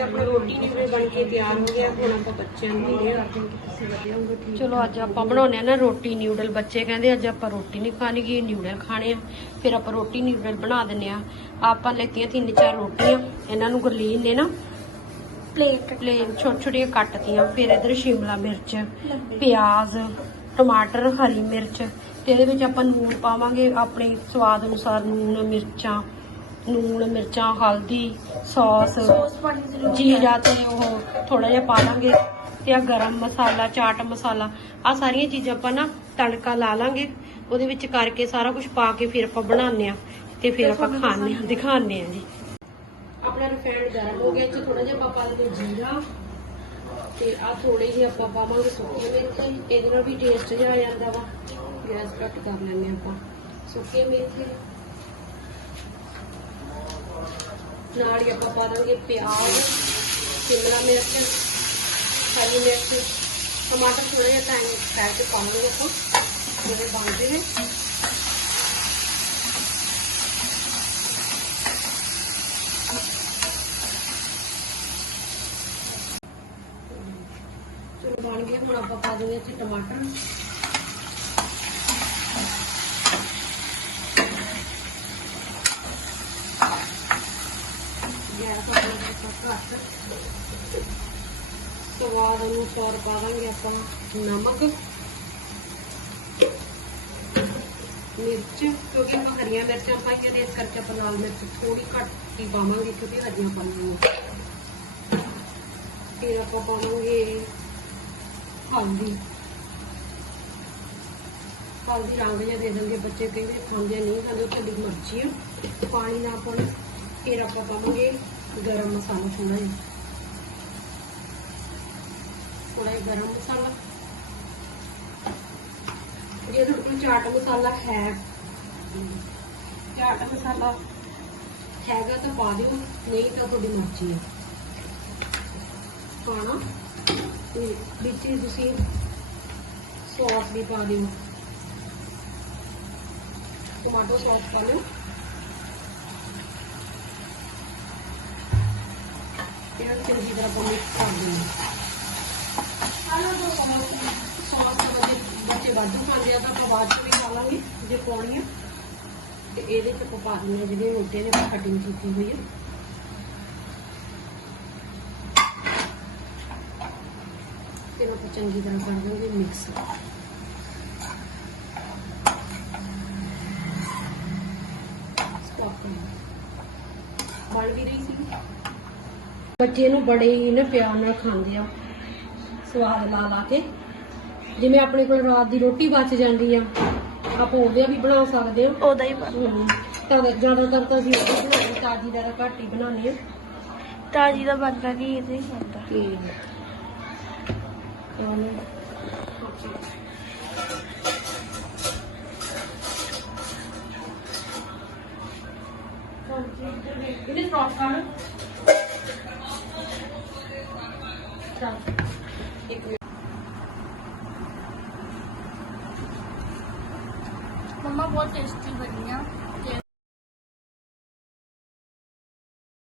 ਤੇ ਆਪਣਾ ਰੋਟੀ ਨਿਊਡਲ ਬਣ ਕੇ ਤਿਆਰ ਹੋ ਗਿਆ ਹੁਣ ਆਪਾਂ ਬੱਚਿਆਂ ਨੂੰ ਦੇ ਰਹੇ ਹਾਂ। ਚਲੋ ਅੱਜ ਆਪਾਂ ਬਣਾਉਂਦੇ ਆ ਨਾ ਰੋਟੀ ਨਿਊਡਲ। ਬੱਚੇ ਕਹਿੰਦੇ ਅੱਜ ਆਪਾਂ ਰੋਟੀ ਨਹੀਂ ਖਾਣੀ ਗੀ ਨਿਊਡਲ ਖਾਣੇ ਆ। ਫਿਰ ਆਪਾਂ ਰੋਟੀ ਨਿਊਡਲ ਬਣਾ ਦਿੰਨੇ ਆ ਆਪਾਂ ਲੈਤੀਆਂ ਤਿੰਨ ਚਾਰ ਰੋਟੀਆਂ ਇਹਨਾਂ ਨੂੰ ਗੁਰਲੀਨ ਨੇ ਨਾ ਪਲੇਟ ਪਲੇਨ ਛੋਟੀ ਛੋਟੀਆਂ ਕੱਟਤੀਆਂ। ਫਿਰ ਇਧਰ ਸ਼ਿਮਲਾ ਮਿਰਚ ਪਿਆਜ਼ ਟਮਾਟਰ ਹਰੀ ਮਿਰਚ। ਤੇ ਇਹਦੇ ਵਿੱਚ ਆਪਾਂ ਨੂਣ ਪਾਵਾਂਗੇ ਆਪਣੇ ਸਵਾਦ ਅਨੁਸਾਰ ਨੂਣ ਮਿਰਚਾਂ। ਨੂਣ ਮਿਰਚਾਂ ਹਲਦੀ ਸੌਸ ਪਾਣੀ ਜੀਰਾ ਤੇ ਉਹ ਥੋੜਾ ਜਿਹਾ ਪਾ ਲਾਂਗੇ। ਤੇ ਆ ਗਰਮ ਮਸਾਲਾ ਚਾਟ ਮਸਾਲਾ ਆ ਸਾਰੀਆਂ ਚੀਜ਼ਾਂ ਆਪਾਂ ਨਾ ਤੜਕਾ ਲਾ ਲਾਂਗੇ। ਉਹਦੇ ਵਿੱਚ ਕਰਕੇ ਸਾਰਾ ਕੁਝ ਪਾ ਕੇ ਫਿਰ ਆਪਾਂ ਬਣਾਉਂਦੇ ਆ ਤੇ ਫਿਰ ਆਪਾਂ ਖਾਣੇ ਆ ਦਿਖਾਉਂਦੇ ਆ ਜੀ। ਆਪਣਾ ਰਿਫਾਈਂਡ ਗਰਮ ਹੋ ਗਿਆ। 'ਚ ਥੋੜਾ ਜਿਹਾ ਆਪਾਂ ਪਾ ਲਵਾਂਗੇ ਜੀਰਾ। ਤੇ ਆ ਥੋੜੇ ਜਿਹੇ ਆਪਾਂ ਪਾਵਾਂਗੇ ਸੁੱਕੇ ਮੇਥੇ। ਇਹਦੇ ਨਾਲ ਵੀ ਟੇਸਟ ਜਿਹਾ ਆ ਜਾਂਦਾ ਵਾ। ਗੈਸ ਘੱਟ ਕਰ ਲੈਂਦੇ ਹਾਂ ਆਪਾਂ। ਸੁੱਕੇ ਮੇਥੇ ਨਾਲ ਹੀ ਆਪਾਂ ਪਾ ਦਾਂਗੇ ਪਿਆਜ਼ ਸ਼ਿਮਲਾ ਮਿਰਚ, ਹਰੀ ਮਿਰਚ, ਟਮਾਟਰ ਥੋੜਾ ਜਿਹਾ ਟਾਈਮ ਸਾਈਡ ਤੇ ਪਾਵਾਂਗੇ ਆਪਾਂ। ਜਿਹੜੇ ਬਣਦੇ ਨੇ। ਚਲੋ ਬਣ ਗਏ, ਹੁਣ ਆਪਾਂ ਪਾ ਦਿੰਦੇ ਇੱਥੇ ਟਮਾਟਰ ਗੈਸ ਆਪਣਾ ਥੋੜ੍ਹਾ ਘੱਟ ਸਵਾਦ ਅਨੁਸਾਰ ਪਾਵਾਂਗੇ ਆਪਾਂ ਨਮਕ ਮਿਰਚ ਕਿਉਂਕਿ ਆਪਾਂ ਹਰੀਆਂ ਮਿਰਚਾਂ ਪਾਈਆਂ ਨੇ ਇਸ ਕਰਕੇ ਆਪਾਂ ਲਾਲ ਮਿਰਚ ਥੋੜੀ ਘੱਟ ਹੀ ਪਾਵਾਂਗੇ ਕਿਉਂਕਿ ਹਰੀਆਂ ਪਾਵਾਂਗੇ ਫਿਰ ਆਪਾਂ ਪਾਵਾਂਗੇ ਹਲਦੀ। ਹਲਦੀ ਰੰਗ ਜਿਹਾ ਦੇ ਦਿੰਦੇ ਬੱਚੇ ਕਹਿੰਦੇ ਖਾਂਦੇ ਆ, ਨਹੀਂ ਖਾਂਦੇ ਉਹ ਤੁਹਾਡੀ ਮਰਜ਼ੀ ਆ। ਪਾਣੀ ਨਾ ਪਾਉਣਾ ਫਿਰ ਆਪਾਂ ਪਾਵਾਂਗੇ ਗਰਮ ਮਸਾਲਾ ਥੋੜਾ ਜਿਹਾ ਥੋੜਾ ਜਿਹਾ ਗਰਮ ਮਸਾਲਾ। ਜੇ ਤੁਹਾਡੇ ਕੋਲ ਚਾਟ ਮਸਾਲਾ ਹੈ। ਚਾਟ ਮਸਾਲਾ ਹੈਗਾ ਤਾਂ ਪਾ ਦਿਓ, ਨਹੀਂ ਤਾਂ ਤੁਹਾਡੀ ਮਰਜ਼ੀ ਹੈ। ਪਾਣਾ ਤੇ ਵਿੱਚ ਹੀ ਤੁਸੀਂ ਸੌਸ ਵੀ ਪਾ ਦਿਓ। ਟਮਾਟੋ ਸੌਸ ਪਾ ਲਿਓ ਫਿਰ ਚੰਗੀ ਤਰ੍ਹਾਂ ਆਪਾਂ ਮਿਕਸ ਕਰ ਦਿਓ ਸੌਸ ਤਾਂ ਬੱਚੇ ਬੱਚੇ ਵਾਧੂ ਖਾਂਦੇ ਆ ਤਾਂ ਆਪਾਂ ਬਾਅਦ ਚ ਵੀ ਖਾ ਲਾਂਗੇ ਜੇ ਪਾਉਣੀ ਆ ਤੇ ਇਹਦੇ ਚ ਆਪਾਂ ਪਾ ਦਿੰਦੇ ਆ ਜਿਹੜੇ ਰੋਟੀਆਂ ਨੇ ਕਟਿੰਗ ਕੀਤੀ ਹੋਈ ਹੈ ਫਿਰ ਆਪਾਂ ਚੰਗੀ ਤਰ੍ਹਾਂ ਕਰ ਦਾਂਗੇ ਮਿਕਸ ਬਣ ਵੀ ਰਹੀ ਸੀ। ਬੱਚੇ ਨੂੰ ਬੜੇ ਹੀ ਨਾ ਪਿਆਰ ਨਾਲ ਖਾਂਦੇ ਆ ਸਵਾਦ ਲਾ ਲਾ ਕੇ। ਜਿਵੇਂ ਆਪਣੇ ਕੋਲ ਰਾਤ ਦੀ ਰੋਟੀ ਬਚ ਜਾਂਦੀ ਆ ਆਪਾਂ ਉਹਦੇ ਵੀ ਬਣਾ ਸਕਦੇ ਆ। ਉਹਦਾ ਹੀ ਹਮ, ਤਾਂ ਜ਼ਿਆਦਾਤਰ ਤਾਂ ਅਸੀਂ ਉਹ ਬਣਾਉਂਦੇ ਤਾਜੀ ਦਾ ਤਾਂ ਘੱਟ ਹੀ ਬਣਾਉਂਦੇ ਆ ਤਾਜੀ ਦਾ ਬਣਦਾ ਕੀ ਇਹਦੇ ਹੀ ਤੇ ਉਹਨੂੰ ਇਹਨੇ ਕਰ ਮੰਮਾ ਬਹੁਤ ਟੇਸਟੀ ਬਣੀ ਆ।